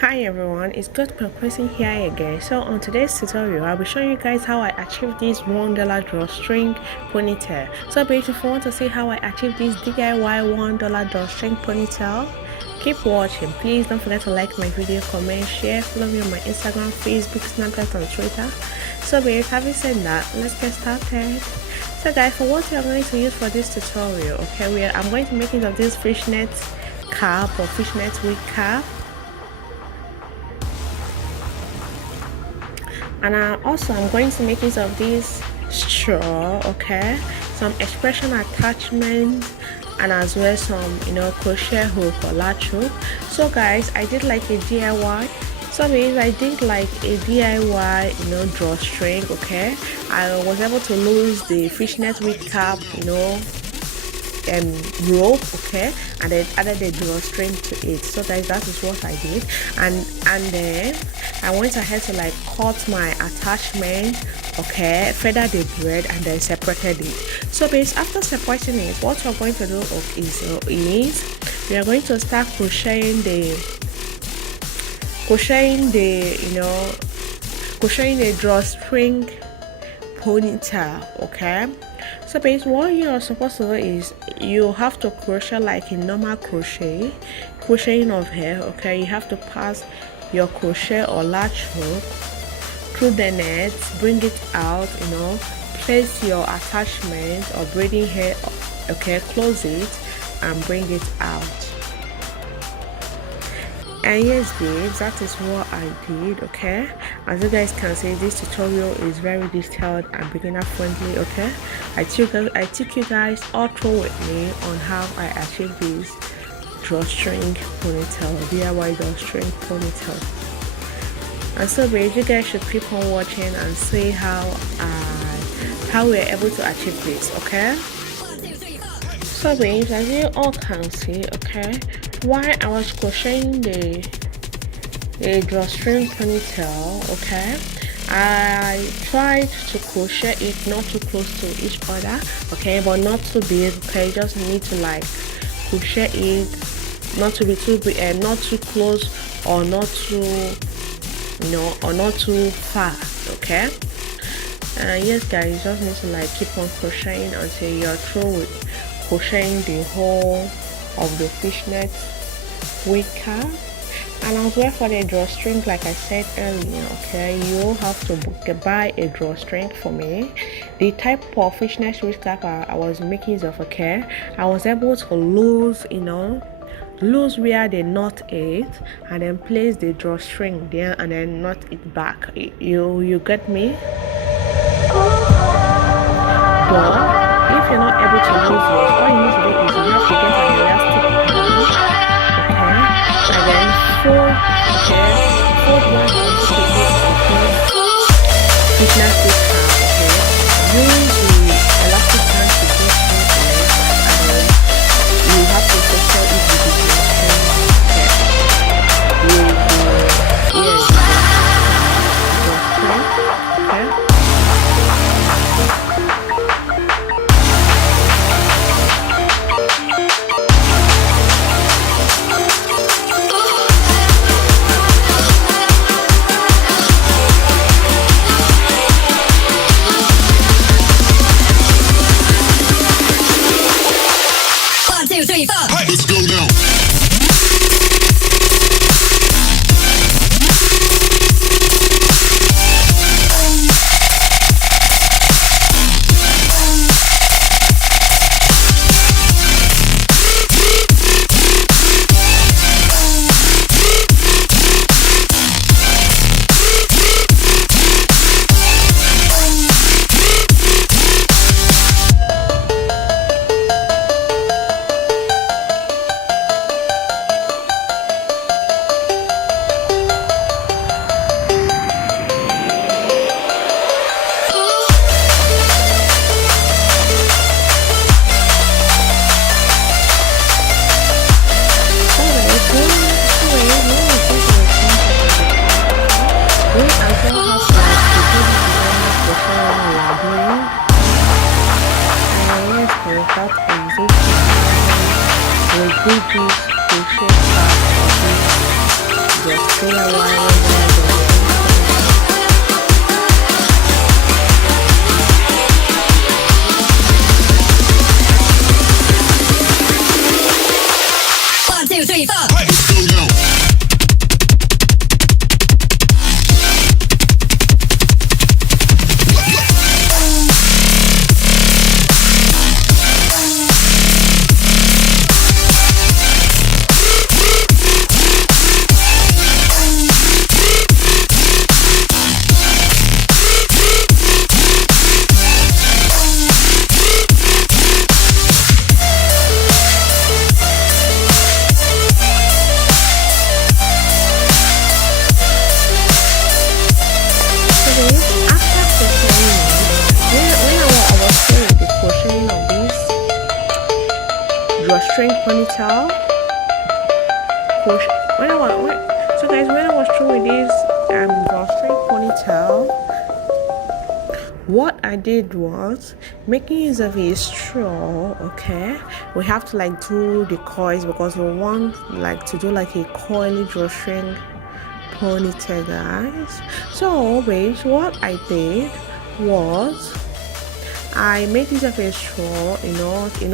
Hi everyone, it's GoldQueen Queency here again. So on today's tutorial, I'll be showing you guys how I achieved this $1 drawstring ponytail. So if you want to see how I achieved this DIY $1 drawstring ponytail, keep watching. Please don't forget to like my video, comment, share, follow me on my Instagram, Facebook, Snapchat and Twitter. So having said that, let's get started. So guys, for what we are going to use for this tutorial, I'm going to make use of this fishnet cap or fishnet wig cap. And I'm going to make use of this straw, some X-pression attachment, and as well some crochet hook or latch hook. So guys, I did like a DIY. So I did like a DIY drawstring. I was able to lose the fishnet wig cap rope, and then added the drawstring to it. So guys, that is what I did, and then I went ahead to like cut my attachment, feather the thread, and then separated it. So after separating it, what we're going to do is we are going to start crocheting the drawstring ponytail. So what you are supposed to do is you have to crochet like a normal crocheting of hair. You have to pass your crochet or latch hook through the net, bring it out, place your attachment or braiding hair, close it and bring it out. And yes babes, that is what I did. As you guys can see, this tutorial is very detailed and beginner friendly. I took you guys all through with me on how I achieved this drawstring ponytail, DIY drawstring ponytail. And so babes, you guys should keep on watching and see how we're able to achieve this. So babes, as you all can see, while I was crocheting the drawstring ponytail, I tried to crochet it not too close to each other, but not too big. Just need to like crochet it not to be too big, not too close or not too or not too far. Yes guys, you just need to like keep on crocheting until you're through with crocheting the whole of the fishnet wig cap. And as well for the drawstring, like I said earlier, you have to buy a drawstring for me. The type of fishnet wig cap I was making use of, I was able to lose where the knot is and then place the drawstring there and then knot it back. You get me? But if you're not able to lose it, all you need to do is you have to get an elastic band, and then fold one into the fitness wig cap, use the elastic band to get into it, and then you have to secure it with the drawstring, with the ears, Drawstring ponytail. So guys, when I was through with this drawstring ponytail, what I did was making use of a straw. Okay, we have to like do the coils because we want like to do like a coily drawstring ponytail, guys. So babes, what I did was I made use of a straw, in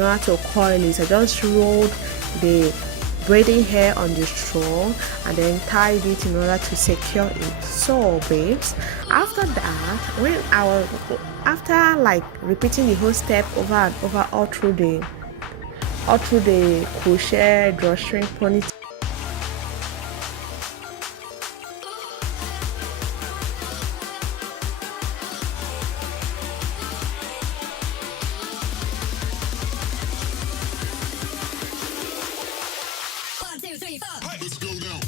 order to coil it. I just rolled the braiding hair on the straw and then tied it in order to secure it. So babes, after that, after like repeating the whole step over and over all through the crochet drawstring ponytail, let's go now.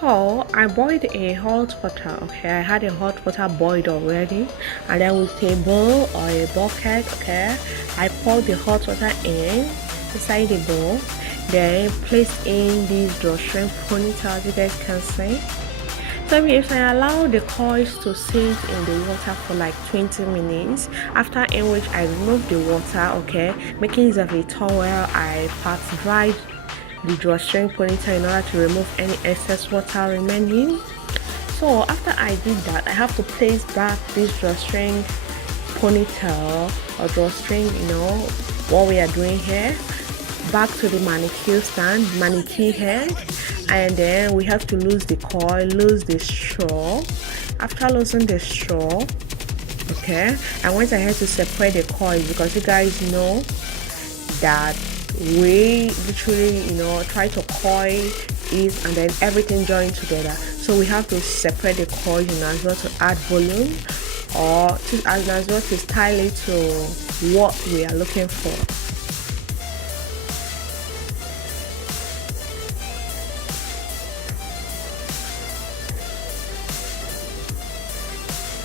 So I boiled a hot water. Okay, I had a hot water boiled already, and then with a bowl or a bucket, okay, I poured the hot water inside the bowl, then placed in this drawstring ponytail, as you guys can see. So if I allow the coils to sit in the water for like 20 minutes, after in which I remove the water, okay, making use of a towel, I pat dried the drawstring ponytail in order to remove any excess water remaining. So after I did that, I have to place back this drawstring ponytail or drawstring, what we are doing here, back to the mannequin head, and then we have to lose the coil, lose the straw. After losing the straw, okay, I went ahead to separate the coils because you guys know that we literally try to coil it and then everything joined together, so we have to separate the coil as well to add volume or as well to style it to what we are looking for.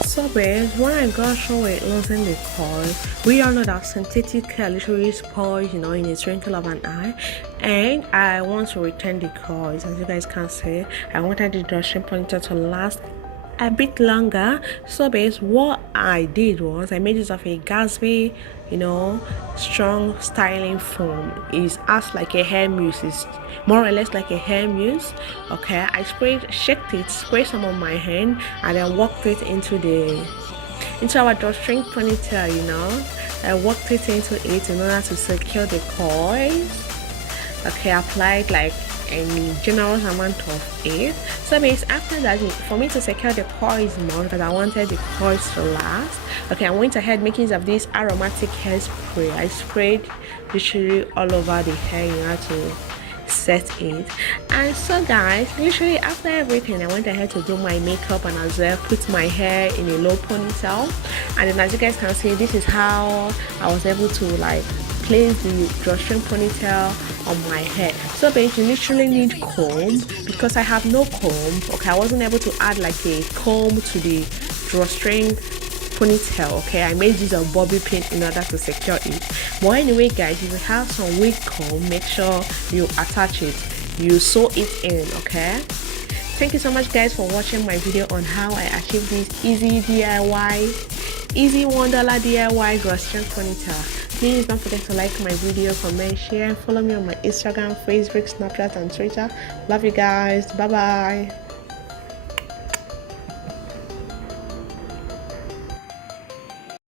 So babes, when I got through with losing the coil, we all know that synthetic hair literally spoils in a twinkle of an eye, and I want to return the coils. As you guys can see, I wanted the drawstring ponytail to last a bit longer. So babes, what I did was I made use of a Gatsby strong styling foam. It acts like a hair mousse. It's more or less like a hair mousse. Okay, I sprayed some on my hand and then worked it into our drawstring ponytail. I worked it into it in order to secure the coils. Okay, I applied like a generous amount of it. So basically, after that, for me to secure the coils more, because I wanted the coils to last, okay, I went ahead making use of this aromatic hairspray. I sprayed literally all over the hair to set it. And so guys, literally after everything, I went ahead to do my makeup and as well put my hair in a low ponytail. And then as you guys can see, this is how I was able to like place the drawstring ponytail on my hair. So babes, you literally need comb. Because I have no comb, okay, I wasn't able to add like a comb to the drawstring ponytail. Okay, I made use of bobby pin in order to secure it. But anyway guys, if you have some wig comb, make sure you attach it, you sew it in. Okay, thank you so much guys for watching my video on how I achieved this easy DIY, easy $1 DIY drawstring ponytail. Please don't forget to like my video, comment, share, and follow me on my Instagram, Facebook, Snapchat, and Twitter. Love you guys. Bye bye.